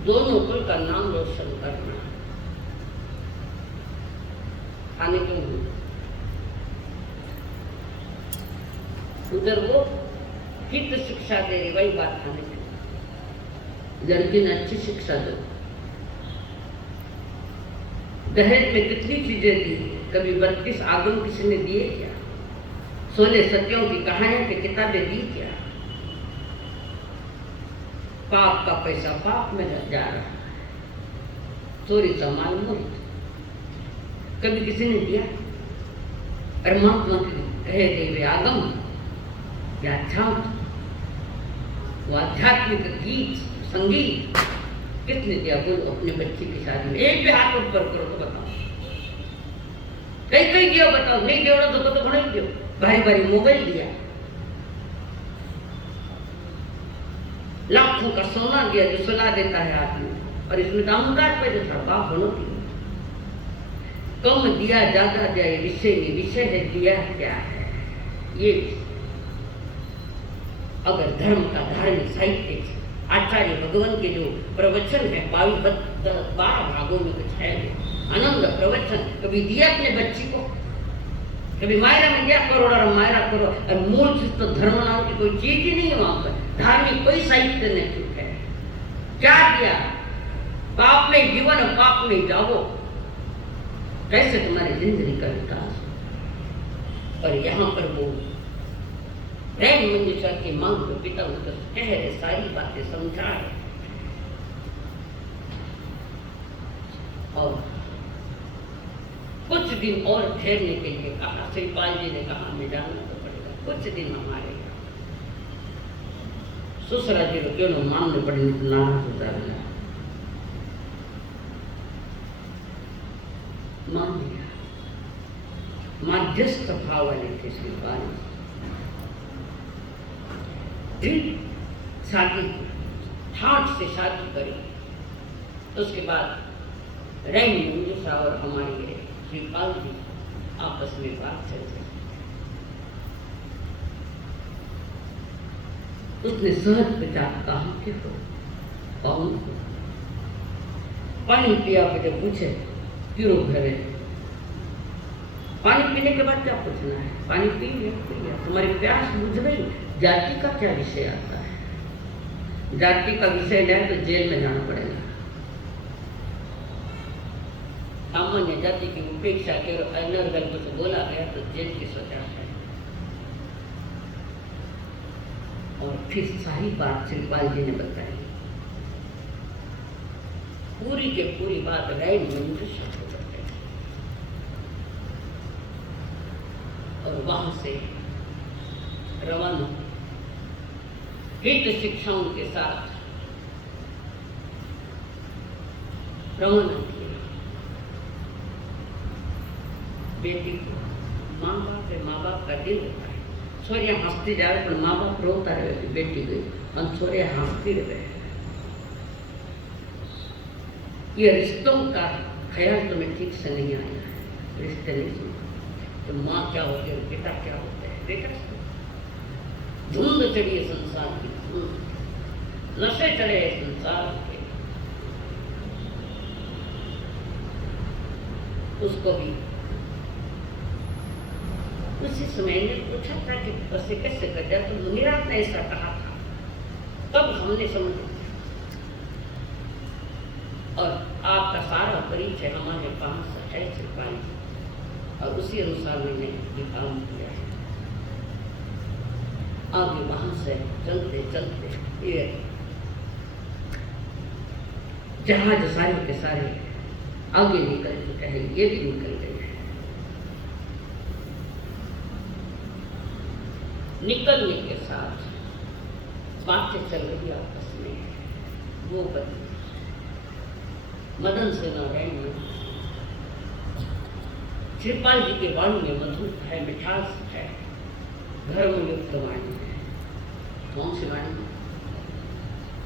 दोनों कुल का नाम रोशन करना। खाने को उधर वो हित शिक्षा दे रही, वही बात खाने की, लड़की ने अच्छी शिक्षा दो। दहेज में कितनी चीजें दी, कभी 32 आगम किसी ने दिए क्या? 16 सत्यों की कहानियों की किताबें दी क्या? पाप का पैसा पाप में जा रहा है, चोरी का माल मुफ्त, कभी किसी ने दिया? परमात्मा के कहे देवे आगम व्याख्यान वो आध्यात्मिक गीत संगीत किसने दिया? बोलो अपने बच्चे की शादी में एक भी हाथ ऊपर करो तो बताओ, कहीं कहीं दिया बताओ, नहीं दिया तो बना ही दियो। भारी भारी मोबाइल दिया, लाखों का सोना दिया जो सुला देता है आदमी, और इसमें तो अहंकार पैदा था, बाप बनो की कम दिया ज्यादा दिया, ये विषय है दिया क्या है ये। अगर धर्म का धार्मिक साहित्य आचार्य भगवान के जो प्रवचन है 12 भागों में कुछ है, आनंद प्रवचन, कभी दिया अपने बच्ची को, कभी मायरा में दिया करो और मायरा करो, और मूल चीज तो धर्म नाम की कोई चीज ही नहीं है वहां पर, धार्मिक कोई साहित्य नहीं चुप है। क्या दिया? पाप में जीवन, पाप में जाओ, कैसे तुम्हारी जिंदगी का विकास। और यहाँ पर वो प्रेम मंजूषा के मांग को पिता उनको कह रहे, सारी बातें समझा रहे, और कुछ दिन और ठहरने के लिए कहा। श्रीपाल जी ने कहा हमें जाना तो पड़ेगा, कुछ दिन हमारे ससुरा जी को क्यों मानने पड़े, नाराज होता रहा। मान लिया, मध्यस्थ भाव वाले थे श्रीपाल जी। शादी ठाट से शादी करी, उसके बाद रैनी मंजूषा और हमारे श्रीपाल जी आपस में बात चल रही। उसने सहज पिता कहा कि हो कौन हो? पानी पिया पे जब पूछे क्यों घरे, पानी पीने के बाद क्या पूछना है? पानी पी लिया, तुम्हारी प्यास बुझ गई। जाति का क्या विषय आता है? जाति का विषय है तो जेल में जाना पड़ेगा। सामान्य जाति की उपेक्षा के अनर्गल को बोला गया तो जेल की सजा है। और फिर सारी बात श्रीपाल जी ने बताई, पूरी के पूरी बात राय मंजूषा को बताई। और वहां से रवाना हित शिक्षाओं के साथ रवाना किया। बेटी को माँ बाप का दिल होता है। छोरिया हंसती जाए पर माँ बाप रोता रहे, बेटी गई और छोरिया हंसती रहे। ये रिश्तों का ख्याल तुम्हें ठीक से नहीं आया है, रिश्ते नहीं सुना तो माँ क्या होती है, पिता क्या होते हैं। बेटा धुंध चढ़ी है संसार की, नशे चढ़े हैं संसार के। उसको भी उसी समय ने पूछा था कि बसे कैसे कर जाए, तो मुनिराज ने ऐसा कहा था, तब हमने समझा। और आपका सारा परिचय हमारे पास है श्रीपाल जी, और उसी अनुसार मैंने ये काम किया है। आगे वहां से चलते चलते ये जहाज सारे के सारे आगे निकल चुके हैं, ये भी निकल गए हैं। निकलने के साथ बातें चल रही आपस में। वो मदन से नारायण में श्रीपाल जी के वाणी में मधुर है, मिठास है, धर्म युक्त वाणी है। कौन सी वाणी?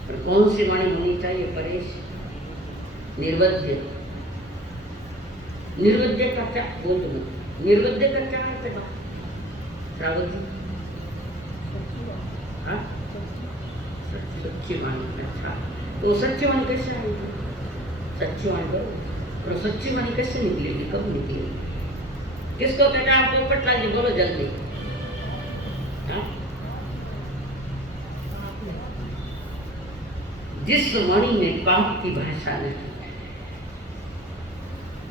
और कौन सी वाणी होनी चाहिए परेश? निर्वध्य। निर्वध्य का क्या बोल दो, निर्वध्य का क्या करते हैं श्रावण जी? सच्ची वाणी। अच्छा, तो सच्ची वाणी कैसे आएगी? सच्ची वाणी करो, और सच्ची वाणी कैसे निकलेगी, कब निकलेगी? किसको कहते हैं? आप पोपट लाल जी बोलो जल्दी। जिस वाणी में पाप की भाषा नहीं,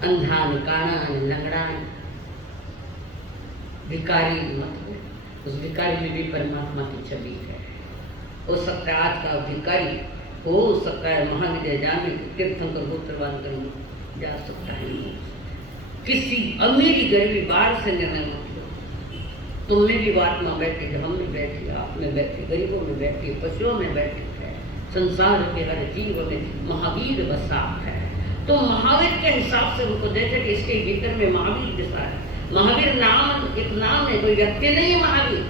अंधान काणान लंगड़ान भिकारी मत, उस भिकारी में भी परमात्मा की छवि है। हो सकता है आज का भिकारी, हो सकता है महाविद्या जाने तीर्थंकर गोत्रवान कर जा सकता है। किसी अमीरी गरीबी बाहर से निर्णय मत लो, तुम में भी आत्मा बैठी है, हम में बैठी, आप में बैठी, गरीबों में बैठी, पशुओं में बैठी है, संसार के हर जीव में महावीर बसा है। तो महावीर के हिसाब से उनको देखे कि इसके भीतर में महावीर दिशा है। महावीर नाम एक नाम है, कोई व्यक्ति नहीं है। महावीर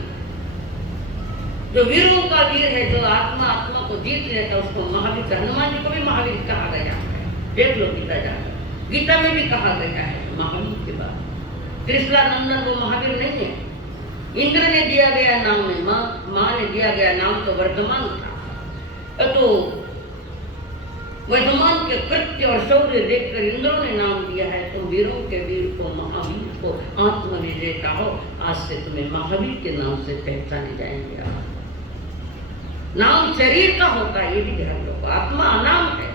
जो वीरों का वीर है, जो आत्मा को जीत लेता है, उसको महावीर। हनुमान जी को भी महावीर कहा गया है, देख लो गीता में भी कहा गया है महावीर के बाद। कृष्णा नंदन वो महावीर नहीं है। इंद्र ने दिया गया नाम है, माँ ने दिया गया नाम तो वर्धमान था। तो वर्धमान के कृत्य और शौर्य देखकर इंद्रों ने नाम दिया है। तुम वीरों के वीर को, महावीर को आत्मविजेता हो। आज से तुम्हें महावीर के नाम से पहचाने जाएंगे। नाम शरीर का होता है, ये भी ध्यान रखो। आत्मा अनाम है,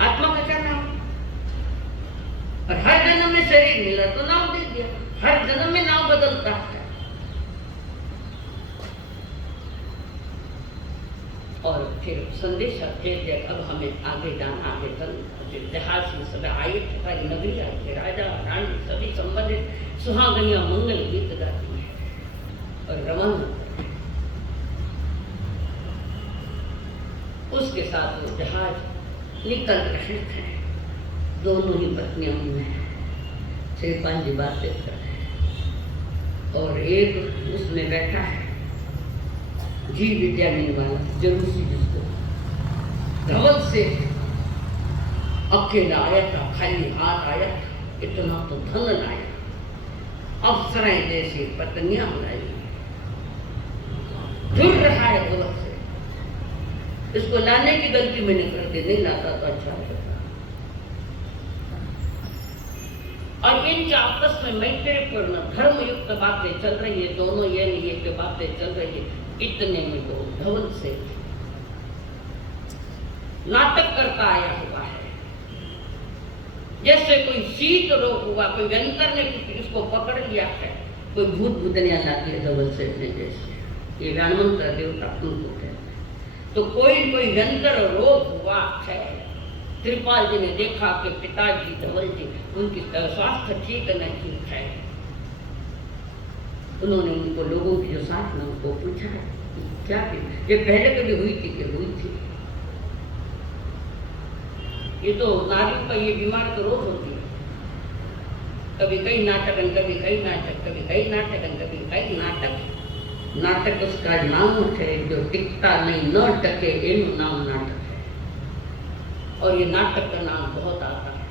आत्मा का क्या नाम? और हर जन्म में शरीर मिला तो नाम दे दिया, हर जन्म में नाम बदलता है। और फिर संदेश भेज दिया, अब हमें आगे जाना, आगे चल। जहाज में सब आए, सारी नगरी आई थे, राजा रानी सभी संबंधित सुहागनियां मंगल गीत गाती है और रवाना। उसके साथ वो जहाज निकल रहे थे। दोनों ही पत्नियां उनमें श्रीपाल जी बातें कर रहे हैं और एक उसमें बैठा है जी विद्या देने वाला जरूसी, जिसको धवल से अकेला आया था, खाली हाथ आया था, इतना तो धन आया। अप्सराएं जैसी पत्नियां बुलाई, जुड़ रहा है धवल से। इसको लाने की गलती मैंने कर दी, नहीं लाता तो अच्छा होता। और इनके आपस में मैत्रीपूर्ण धर्मयुक्त बातें चल रही है। दोनों ये नहीं के बातें चल रही है। इतने में तो धवल से नाटक करता आया हुआ है, जैसे कोई शीत रोग हुआ, कोई व्यंतर ने इसको पकड़ लिया है। कोई भूत भूतनियां लाती है धवल से अपने जैसे, ये व्यानमंत्र देवता उनको है। तो कोई व्यंतर रोग हुआ है। त्रिपाल जी ने देखा कि पिताजी धवल जी उनकी स्वास्थ्य ठीक नहीं है। उन्होंने उनको लोगों की जो साथ में उनको पूछा क्या ये पहले कभी हुई थी कि हुई थी? ये तो नारियों का ये बीमारी तो रोज होती है। कभी कई नाटक, कभी कई नाटक, कभी कई नाटक, कभी कई नाटक। नाटक उसका नाम है जो टिकता नहीं, न टके इन नाम नाटक है। और ये नाटक का नाम बहुत आता है।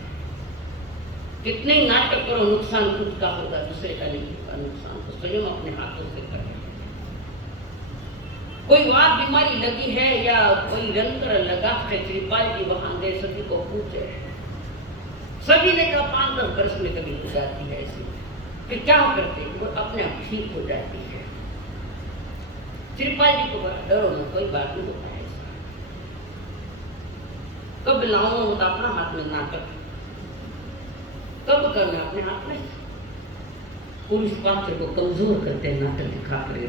कितने नाटक करो, नुकसान खुद का होगा, दूसरे का नहीं होगा। नुकसान तो स्वयं अपने हाथों से करें। कोई वात बीमारी लगी है या कोई यंत्र लगा है, त्रिपाल जी वहां गए, सभी को पूछे। सभी ने कहा 5-10 वर्ष में कभी हो जाती है ऐसी। फिर क्या करते, वो अपने आप ठीक हो जाती है। त्रिपाल जी को डरो ना, कोई बात नहीं होता है। कब लाऊं तो अपना हाथ में नाटक, कब करना अपने हाथ में। पुरुष पात्र को कमजोर करते नाटक दिखा रहे,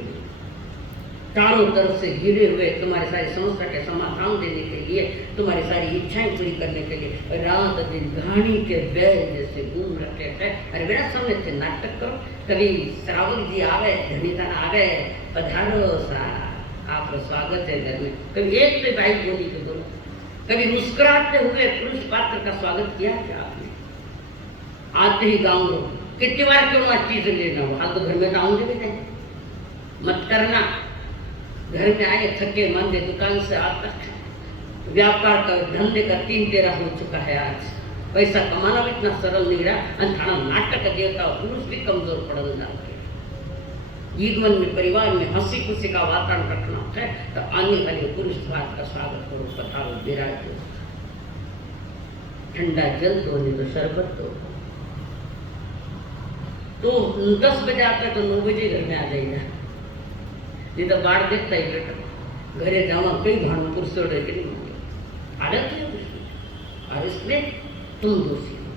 चारों तरफ से घिरे हुए तुम्हारी सारी समस्या के समाधान देने के लिए, तुम्हारी सारी इच्छाएं पूरी करने के लिए रात दिन घानी के बैल जैसे घूम रखे थे। अरे मेरा सामने से नाटक करो। कभी श्रावण जी आ गए, धनीधन आ गए, पधारो सा, आपका स्वागत है घर में। कभी एक पे भाई बोली तो बोलो। कभी मुस्कुराते हुए पुरुष पात्र का स्वागत किया क्या आपने? आते ही गाँव कितनी बार क्यों ना चीज लेना हो, हाल तो घर में आऊंगे भी नहीं, मत करना। घर में आए थके मंदे, दुकान से आता व्यापार का धंधे का 3-13 हो चुका है। आज पैसा कमाना भी इतना सरल नहीं रहा। अंधारा नाटक देता पुरुष भी कमजोर पड़ जाता है। जीवन में परिवार में हंसी खुशी का वातावरण रखना है तो आने वाले पुरुष भाग का स्वागत करो, पधारो, विराज दो, ठंडा जल दो, नहीं तो शरबत दो। तो 10 बजे आता तो 9 बजे घर में आ जाएगा। नहीं तो बाढ़ देखता ही बेटा घरे जावा कई भानु कुर्सी नहीं आदत है और इसमें तुम दोषी हो।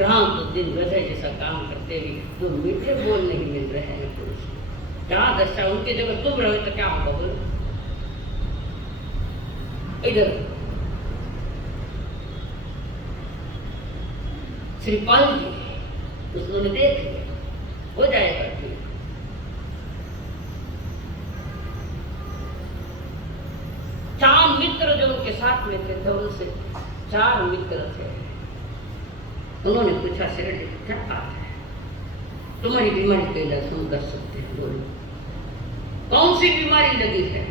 राम तो दिन गधे जैसा काम करते हुए तो मीठे बोल नहीं मिल रहे हैं पुरुष। क्या दशा उनकी जगह तुम रहो तो क्या होगा बोलो। इधर श्रीपाल जी उन्होंने देख लिया हो जाएगा ठीक। चार मित्र जो उनके साथ में थे उनसे 4 मित्र थे। उन्होंने पूछा श्री क्या बात है, तुम्हारी बीमारी का इलाज हम कर सकते हैं, बोलो कौन सी बीमारी लगी है,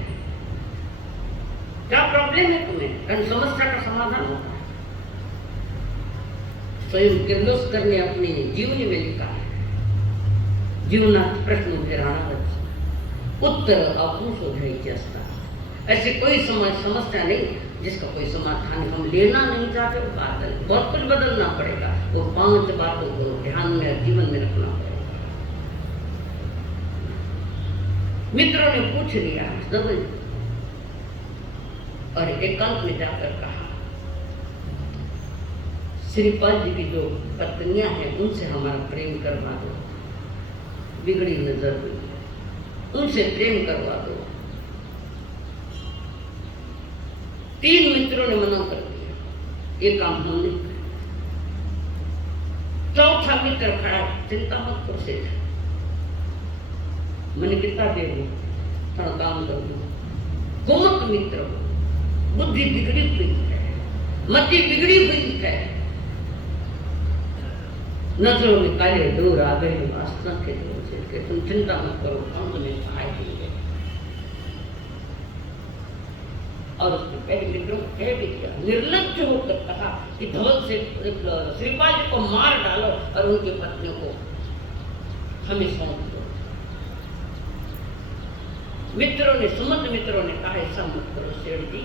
क्या प्रॉब्लम है तुम्हें, कारण समस्या का समाधान होता है। स्वयं किर्लोस्कर ने अपनी जीवनी में लिखा है, जीवनात प्रश्न उभे राहणार उत्तर आपण शोधायचे असतात। ऐसी कोई समस्या नहीं जिसका कोई समाधान हम लेना नहीं चाहते, बहुत कुछ बदलना पड़ेगा। वो 5 बातों को ध्यान में जीवन में रखना पड़ेगा। मित्रों ने पूछ लिया और एकांत में जाकर कहा, श्रीपाल जी की जो पत्नियां हैं उनसे हमारा प्रेम करवा दो, बिगड़ी नजर हुई, उनसे प्रेम करवा दो। 3 मित्रों ने मना कर दिया, ये काम हम नहीं करें। चौथा मित्र खड़ा, चिंता मत करो सेठ, मैंने कितना दे दू, थोड़ा काम कर दू। गुमत मित्र हो, बुद्धि बिगड़ी हुई है, मति बिगड़ी हुई है, नजरों में काले डोर आ गए, वासना के डोर से तुम चिंता मत करो, हम तुम्हें सहाय देंगे। और उसने पहले मित्रों को कह भी दिया, निर्लज्ज होकर कहा कि धवल से श्रीपाल जी को मार डालो और उनकी पत्नियों को हमें सौंप दो। सुमंत मित्रों ने कहा ऐसा मत करो सेठ जी,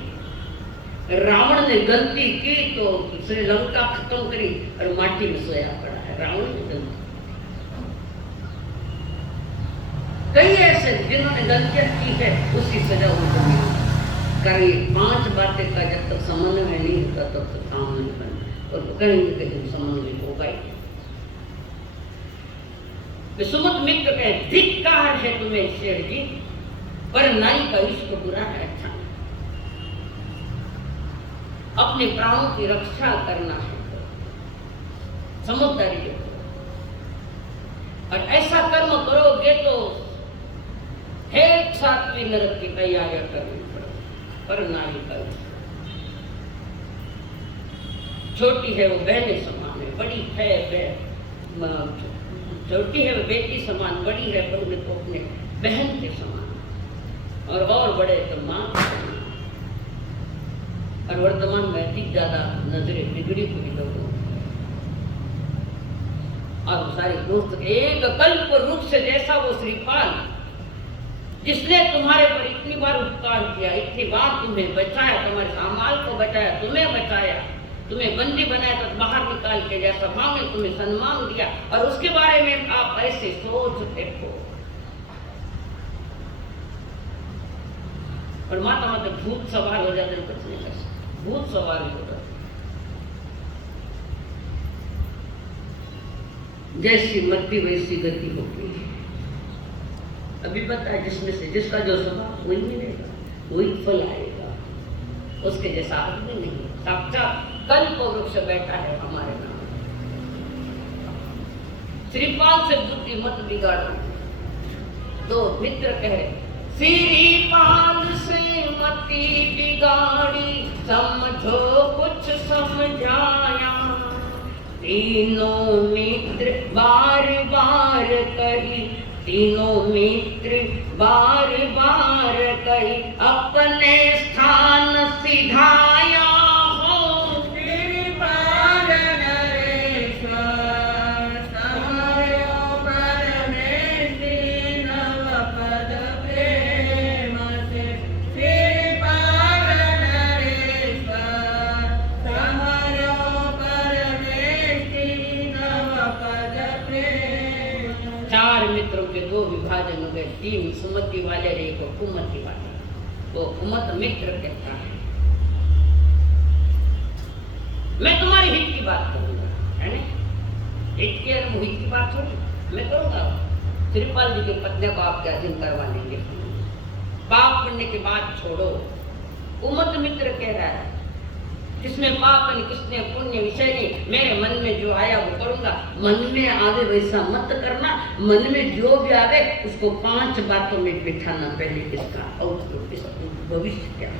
रावण ने गलती की तो श्रीलंका खत्म करी और माटी में सोया पड़ा है, रावण ने गलती। कई ऐसे जिन्होंने गलतियां की है उसकी सजा उनको मिली। करें 5 बातें का जब तक समन्वय नहीं होता तब तक काम नहीं बनता, और कहीं न कहीं समन्वय होगा ही। सुमत मित्र कहे, धिक्कार है तुम्हें शेर जी, पर नारी का इश्क बुरा है, अच्छा नहीं। अपने प्राणों की रक्षा करना है तो समझदारी करो, और ऐसा कर्म करोगे तो एक साथ भी नरक की तैयारियां करनी पर नारी का छोटी है वो बहने समान है, बड़ी है छोटी है वो बेटी समान, बड़ी है पर उन्हें तो अपने बहन के समान, और बड़े तो मां के समान। और वर्तमान में अधिक ज्यादा नजरें बिगड़ी हुई लोगों, और सारे दोस्त एक कल्प रूप से जैसा वो श्रीपाल जिसने तुम्हारे पर इतनी बार उपकार किया, इतनी बार तुम्हें बचाया, तुम्हारे सामाल को बचाया, तुम्हें बचाया, तुम्हें बंदी बनाया तो बाहर निकाल के जैसा भाव ने तुम्हें सम्मान दिया, और उसके बारे में आप ऐसे सोच देखो। और माता माता भूत सवार हो जाते, कुछ नहीं कर सकते, भूत सवार हो जाते। जैसी मति वैसी गति होती है। अभी पता है जिसमें से जिसका जो स्वभाव वही मिलेगा, वही फल आएगा, उसके जैसा आदमी नहीं। साक्षात कल्प वृक्ष बैठा है हमारे नाम। श्रीपाल से बुद्धि मत बिगाड़ो। तो मित्र कहे, श्रीपाल से मति बिगाड़ी, समझो कुछ समझाया। तीनों मित्र बार बार कही, तीनों मित्र बार बार कही, अपने स्थान सिधाया हो। श्रीपाल नरेश्वर समयो परमेष्टि नवपद प्रेम से। श्रीपाल नरेश्वर समयो परमेष्टि नवपद प्रेम। 4 मित्रों के 2 विभाजन हो गए, 3 सुमति वाले, एक कुमति वाले। वो कुमत मित्र कहता है, मैं तुम्हारे हित की बात करूंगा, है ना? हित के हित की बात थोड़ी मैं करूंगा। श्रीपाल जी की पत्नी को आप क्या दिन करवा लेंगे, पाप करने के बाद छोड़ो। कुमत मित्र कह रहा है, किसने पाप नहीं, किसने पुण्य, विषय नहीं, मेरे मन में जो आया वो करूंगा। मन में आवे वैसा मत करना, मन में जो भी आवे उसको 5 बातों में बिठाना, पहले इसका और इसका भविष्य क्या।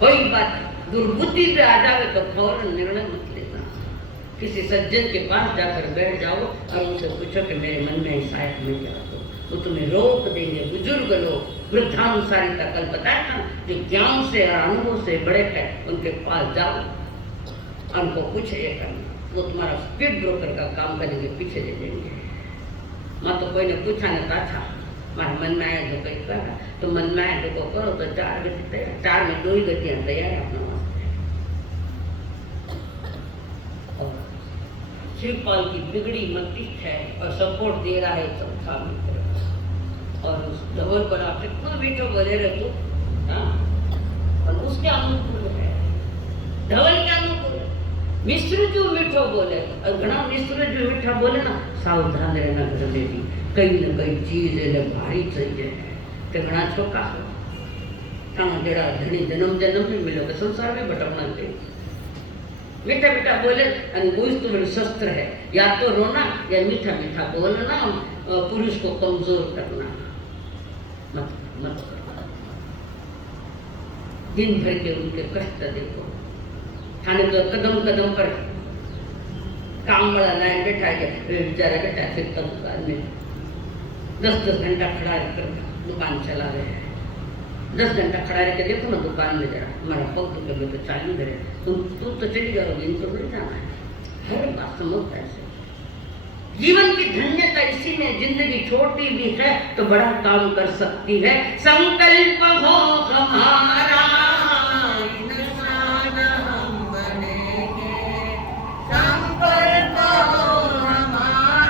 कोई बात दुर्बुद्धि पे आ जावे तो फौरन निर्णय मत लेना। किसी सज्जन के पास जाकर बैठ जाओ और उनसे पूछो कि मेरे मन में ऐसा है, मैं क्या करूं, वो तुम्हें रोक देंगे। बुजुर्ग लोग वृद्धानुसारिता कल बताया था, जो ज्ञान से और अनुभव से बड़े हैं उनके पास जाओ, उनको पूछे ये करना, वो तुम्हारा स्पीड ब्रोकर का काम करेंगे, पीछे ले जाएंगे। माँ तो कोई ने पूछा नहीं था, अच्छा हमारे मन में आया जो कहीं कर, तो मन में आया जो करो, तो 4 गति तैयार, 4 में 2 ही गतियाँ तैयार है अपना वास्ते। और शिवपाल की बिगड़ी मस्तिष्क है और सपोर्ट दे रहा है चौथा मित्र, और उस धवल पर आप कितना मीठो बोले रहे तो, और उसके अनुकूल है, धवल के अनुकूल है। मिश्र जो मीठो बोले और घना मिश्र जो मीठा बोले ना, सावधान रहना घर में भी कहीं ना कहीं चीज है भारी चाहिए तो घना छोका हो जरा धनी जन्म जन्म में मिलोगे, संसार में भटकना चाहिए। मीठा मीठा बोले तो शस्त्र है, या तो रोना या मीठा मीठा बोलना, पुरुष को कमजोर करना मत मत करना। दिन भर के उनके कष्ट देखो, खाने तो कदम कदम पर काम वाला लाइन बैठा है, बेचारा बैठा फिर तक दुकान में 10-10 घंटा खड़ा रहकर दुकान चला रहे हैं। 10 घंटा खड़ा रह के देखो ना दुकान में, जरा हमारा पग तो कभी तो चालू करे, तुम तो चली जाओगे, इनको नहीं जाना है। हर बात समझता है। जीवन की धन्यता इसी में, जिंदगी छोटी भी है तो बड़ा काम कर सकती है। संकल्प हो हमारा